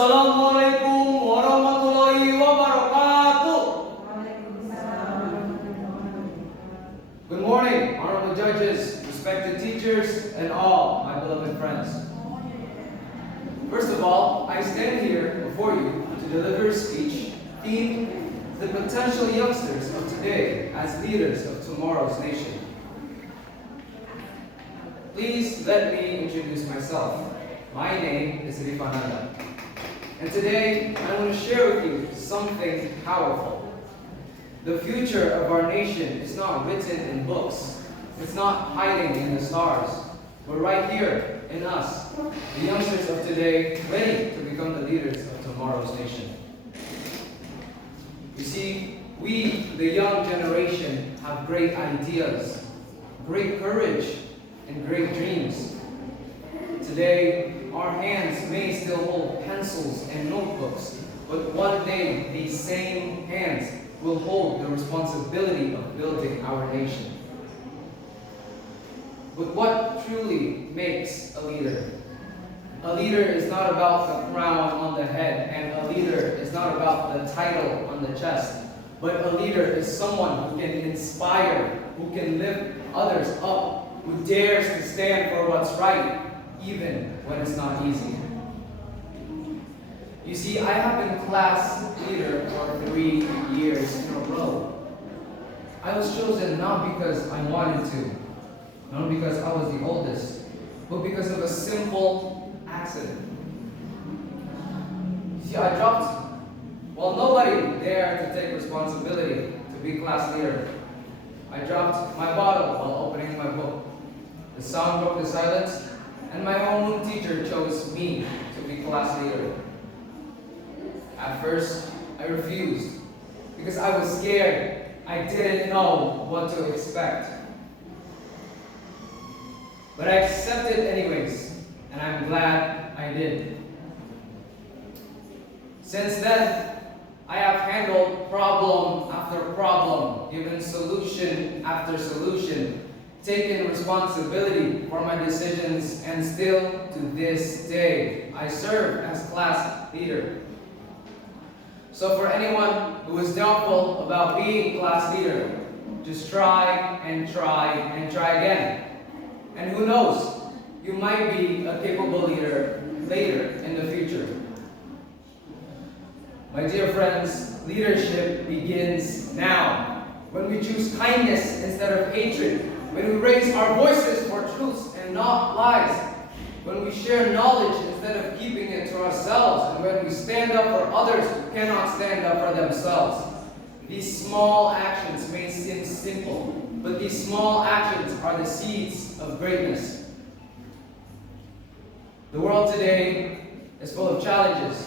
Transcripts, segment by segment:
Wassalamualaikum warahmatullahi wabarakatuh. Good morning, honorable judges, respected teachers, and all my beloved friends. First of all, I stand here before you to deliver a speech themed the potential youngsters of today as leaders of tomorrow's nation. Please let me introduce myself. My name is Rifananda. And today, I want to share with you something powerful. The future of our nation is not written in books. It's not hiding in the stars. But right here in us, the youngsters of today, ready to become the leaders of tomorrow's nation. You see, we, the young generation, have great ideas, great courage, and great dreams. Today, our hands may still hold pencils and notebooks, but one day these same hands will hold the responsibility of building our nation. But what truly makes a leader? A leader is not about the crown on the head, and a leader is not about the title on the chest, but a leader is someone who can inspire, who can lift others up, who dares to stand for what's right, even when it's not easy. You see, I have been class leader for 3 years in a row. I was chosen not because I wanted to, not because I was the oldest, but because of a simple accident. See, I dropped, well, nobody dared to take responsibility to be class leader. I dropped my bottle while opening my book. The sound broke the silence, and my homeroom teacher chose me to be class leader. At first, I refused because I was scared. I didn't know what to expect. But I accepted anyways, and I'm glad I did. Since then, I have handled problem after problem, given solution after solution, taken responsibility for my decisions, and still to this day, I serve as class leader. So for anyone who is doubtful about being class leader, just try and try and try again. And who knows, you might be a capable leader later in the future. My dear friends, leadership begins now. When we choose kindness instead of hatred, when we raise our voices for truths and not lies, when we share knowledge instead of keeping it to ourselves, and when we stand up for others who cannot stand up for themselves. These small actions may seem simple, but these small actions are the seeds of greatness. The world today is full of challenges: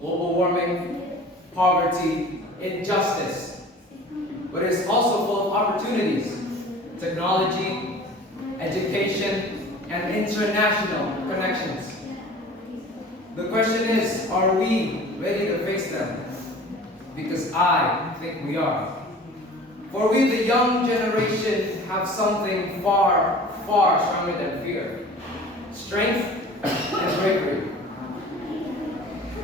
global warming, poverty, injustice. But it is also full of opportunities: technology, education, and international connections. The question is, are we ready to face them? Because I think we are. For we, the young generation, have something far, far stronger than fear: strength and bravery.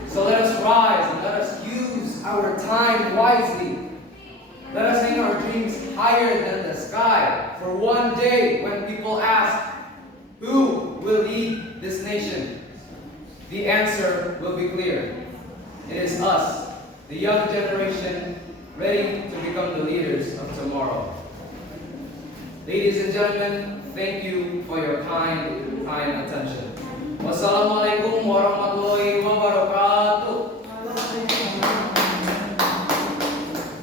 So let us rise and let us use our time wisely. Let us hang our dreams higher than the sky, for one day when people ask, who will lead this nation? The answer will be clear. It is us, the young generation, ready to become the leaders of tomorrow. Ladies and gentlemen, thank you for your kind attention. Wassalamualaikum warahmatullahi wabarakatuh.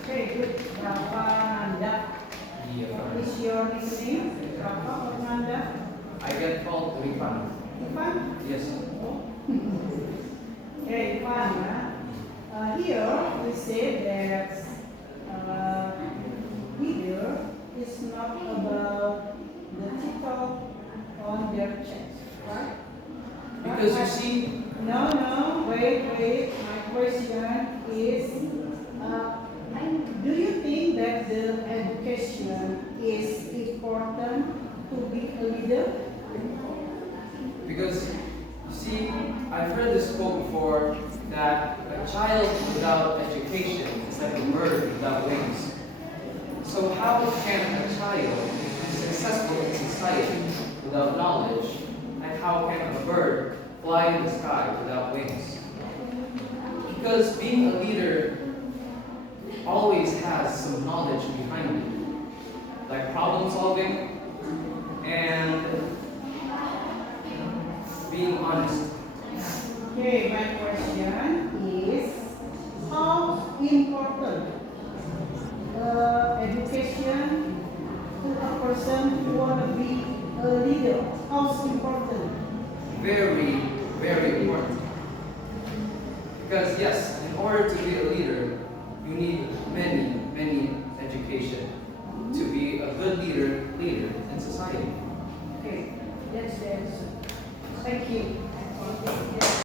Okay, good. Rifananda. What is your nickname? Rifananda? I get called Rifan. Rifan? Yes. Okay, Rifan. Here we say that leader is not about the title on their chest, right? Because you see, No, wait. My question is, do you think that the education is important to be a leader? because you see, I've heard this quote before, that a child without education is like a bird without wings. So how can a child be successful in society without knowledge? And how can a bird fly in the sky without wings? Because being a leader always has some knowledge behind it, like problem solving and being honest. Okay, my question is, how important education to a person who want to be a leader? How important? Very, very important. Because yes, in order to be a leader, you need many education to be a good leader in society.